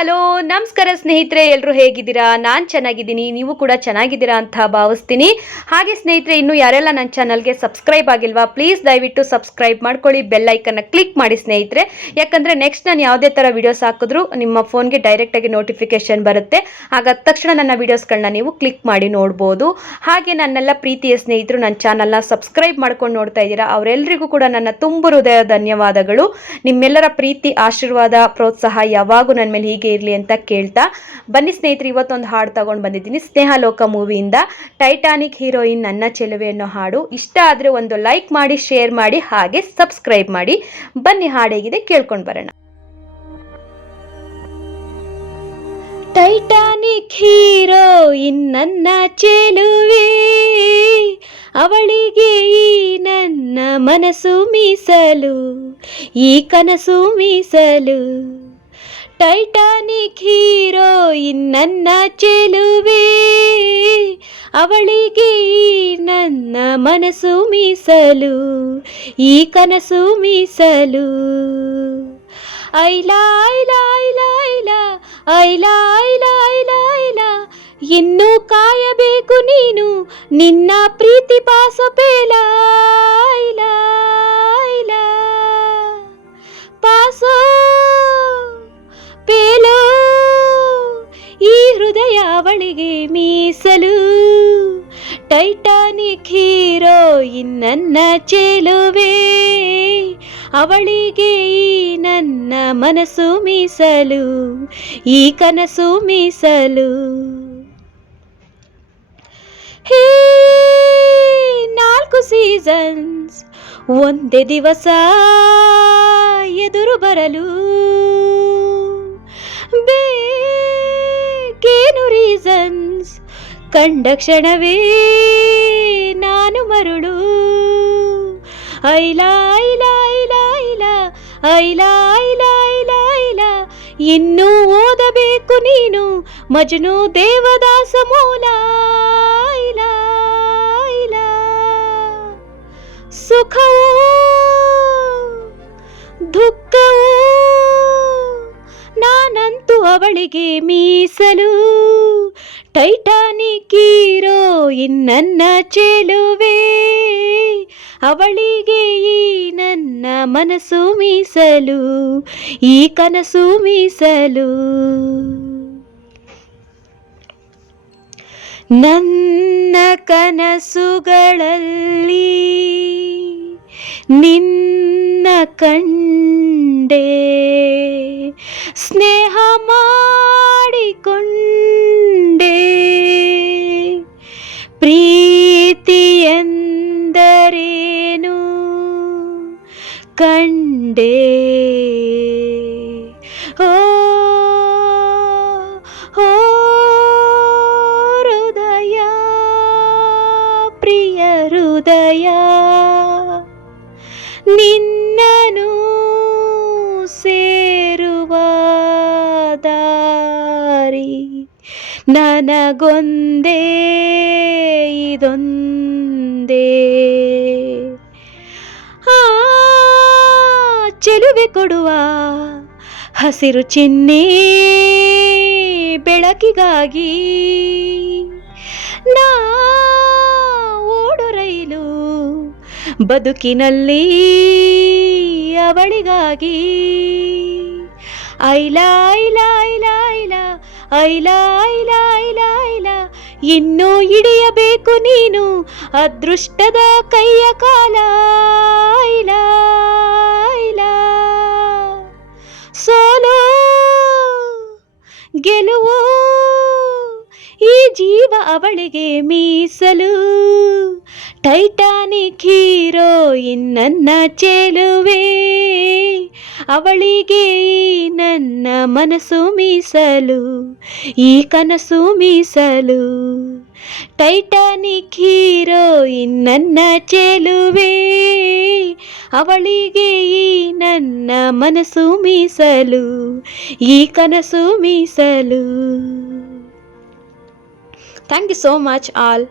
Hello ನಮಸ್ಕಾರ ಸ್ನೇಹಿತರೆ, ಎಲ್ಲರೂ ಹೇಗಿದ್ದೀರಾ? ನಾನು ಚೆನ್ನಾಗಿದ್ದೀನಿ, ನೀವು ಕೂಡ ಚೆನ್ನಾಗಿದ್ದೀರಾ ಅಂತ ಭಾವಿಸ್ತೀನಿ. ಹಾಗೆ ಸ್ನೇಹಿತರೆ, ಇನ್ನು ಯಾರೆಲ್ಲ ನನ್ನ ಚಾನಲ್ಗೆ ಸಬ್ಸ್ಕ್ರೈಬ್ ಆಗಿಲ್ವಾ, ಪ್ಲೀಸ್ ದಯವಿಟ್ಟು ಸಬ್ಸ್ಕ್ರೈಬ್ ಮಾಡ್ಕೊಳ್ಳಿ, ಬೆಲ್ ಐಕನ್ನ ಕ್ಲಿಕ್ ಮಾಡಿ ಸ್ನೇಹಿತರೆ. ಯಾಕಂದರೆ ನೆಕ್ಸ್ಟ್ ನಾನು ಯಾವುದೇ ಥರ ವೀಡಿಯೋಸ್ ಹಾಕಿದ್ರೂ ನಿಮ್ಮ ಫೋನ್ಗೆ ಡೈರೆಕ್ಟಾಗಿ ನೋಟಿಫಿಕೇಶನ್ ಬರುತ್ತೆ. ಆಗ ತಕ್ಷಣ ನನ್ನ ವೀಡಿಯೋಸ್ಗಳನ್ನ ನೀವು ಕ್ಲಿಕ್ ಮಾಡಿ ನೋಡ್ಬೋದು. ಹಾಗೆ ನನ್ನೆಲ್ಲ ಪ್ರೀತಿಯ ಸ್ನೇಹಿತರು ನನ್ನ ಚಾನಲ್ನ ಸಬ್ಸ್ಕ್ರೈಬ್ ಮಾಡ್ಕೊಂಡು ನೋಡ್ತಾ ಇದ್ದೀರಾ, ಅವರೆಲ್ಲರಿಗೂ ಕೂಡ ನನ್ನ ತುಂಬ ಹೃದಯ ಧನ್ಯವಾದಗಳು. ನಿಮ್ಮೆಲ್ಲರ ಪ್ರೀತಿ, ಆಶೀರ್ವಾದ, ಪ್ರೋತ್ಸಾಹ ಯಾವಾಗೂ ನನ್ನ ಮೇಲೆ ಹೀಗೆ ಇರಲಿ ಅಂತ ಕೇಳ್ತಾ ಬನ್ನಿ ಸ್ನೇಹಿತರೆ, ಇವತ್ತೊಂದು ಹಾಡು ತಗೊಂಡು ಬಂದಿದ್ದೀನಿ. ಸ್ನೇಹಲೋಕ ಮೂವಿಯಿಂದ ಟೈಟಾನಿಕ್ ಹೀರೋಯಿನ್ ನನ್ನ ಚೆಲುವೆ ಅನ್ನೋ ಹಾಡು. ಇಷ್ಟ ಆದರೆ ಒಂದು ಲೈಕ್ ಮಾಡಿ, ಶೇರ್ ಮಾಡಿ, ಹಾಗೆ ಸಬ್ಸ್ಕ್ರೈಬ್ ಮಾಡಿ. ಬನ್ನಿ ಹಾಡು ಹೇಗಿದೆ ಕೇಳ್ಕೊಂಡು ಬರೋಣ. ಟೈಟಾನಿಕ್ ಹೀರೋಯಿನ್ ನನ್ನ ಚೆಲುವೆ, ಅವಳಿಗೆ ಈ ನನ್ನ ಮನಸ್ಸು ಮೀಸಲು, ಈ ಕನಸು ಮೀಸಲು. ಟೈಟಾನಿಕ್ ಹೀರೋಯಿನ್ ನನ್ನ ಚೆಲುವೆ, ಅವಳಿಗೆ ಈ ನನ್ನ ಮನಸ್ಸು ಮೀಸಲು, ಈ ಕನಸು ಮೀಸಲು. ಐಲಾ ಐಲಾ ಐಲಾ ಐಲಾ ಐಲಾ ಐಲಾ ಐಲಾ ಐಲಾ, ಇನ್ನೂ ಕಾಯಬೇಕು ನೀನು ನಿನ್ನ ಪ್ರೀತಿ ಪಾಸಪೇಲ. ಐಲಾ ಐಲಾ ಪಾಸೋ ಪೇಲೋ, ಈ ಹೃದಯ ಅವಳಿಗೆ ಮೀಸಲು. ಟೈಟಾನಿಕ್ ಹೀರೋಯಿನ್ ನನ್ನ ಚೆಲುವೆ, ಅವಳಿಗೆ ಈ ನನ್ನ ಮನಸ್ಸು ಮೀಸಲು, ಈ ಕನಸು ಮೀಸಲು. ಹೇ 4 ಸೀಸನ್ಸ್ ಒಂದೇ ದಿವಸ ಎದುರು ಬರಲು, ಬೇಕೇನು ರೀಸನ್ಸ್, ಕಂಡ ಕ್ಷಣವೇ ನಾನು ಮರುಳು. ಐಲಾ ಐಲಾ ಐಲಾ ಐಲಾ ಐಲಾ ಐಲಾ ಐಲಾ ಐಲಾ, ಇನ್ನೂ ಓದಬೇಕು ನೀನು ಮಜ್ನು ದೇವದಾಸ ಮೂಲ. ಐಲಾ ಐಲಾ ಸುಖವೋ ದುಃಖವೋ, ನಾನಂತೂ ಅವಳಿಗೆ ಮೀಸಲು. ಟೈಟಾನಿಕ್ ಹೀರೋಯಿನ್ ನನ್ನ ಚೆಲುವೆ, ಅವಳಿಗೆ ಈ ನನ್ನ ಮನಸ್ಸು ಮೀಸಲು, ಈ ಕನಸು ಮೀಸಲು. ನನ್ನ ಕನಸುಗಳಲ್ಲಿ ನಿನ್ನ ಕಂಡೆ, ಸ್ನೇಹ ಮಾಡಿಕೊಂಡೆ, ಪ್ರೀತಿ ಎಂದರೇನು ಕಂಡೆ. ಓ ಓ ಹೃದಯ, ಪ್ರಿಯ ಹೃದಯ, ನಿನ್ನನು ಸೇರುವ ದಾರಿ ನನಗೊಂದೇ ಇದೊಂದೇ. ಚೆಲುವೆ ಕೊಡುವ ಹಸಿರು ಚಿನ್ನೆ ಬೆಳಕಿಗಾಗಿ, ನಾ ಓಡು ರೈಲು ಬದುಕಿನಲ್ಲಿ ಅವಳಿಗಾಗಿ. ಐಲಾ ಐಲಾ ಐಲಾ ಐಲಾ ಐಲಾ ಐಲಾ ಐಲಾ ಐಲಾ, ಇನ್ನೂ ಹಿಡಿಯಬೇಕು ನೀನು ಅದೃಷ್ಟದ ಕೈಯ ಕಾಲ. ಐಲಾ ಐಲಾ ಸೋಲೋ ಗೆಲುವು, ಈ ಜೀವ ಅವಳಿಗೆ ಮೀಸಲು. ಟೈಟಾನಿಕ್ ಹೀರೋಯಿನ್ ನನ್ನ ಚೆಲುವೆ, ಅವಳಿಗೆ ಈ ನನ್ನ ಮನಸ್ಸು ಮೀಸಲು, ಈ ಕನಸು ಮೀಸಲು. ಟೈಟಾನಿಕ್ ಹೀರೋಯಿನ್ ನನ್ನ ಚೆಲುವೆ, ಅವಳಿಗೆ ಈ ನನ್ನ ಮನಸ್ಸು ಮೀಸಲು, ಈ ಕನಸು ಮೀಸಲು. Thank you so much all.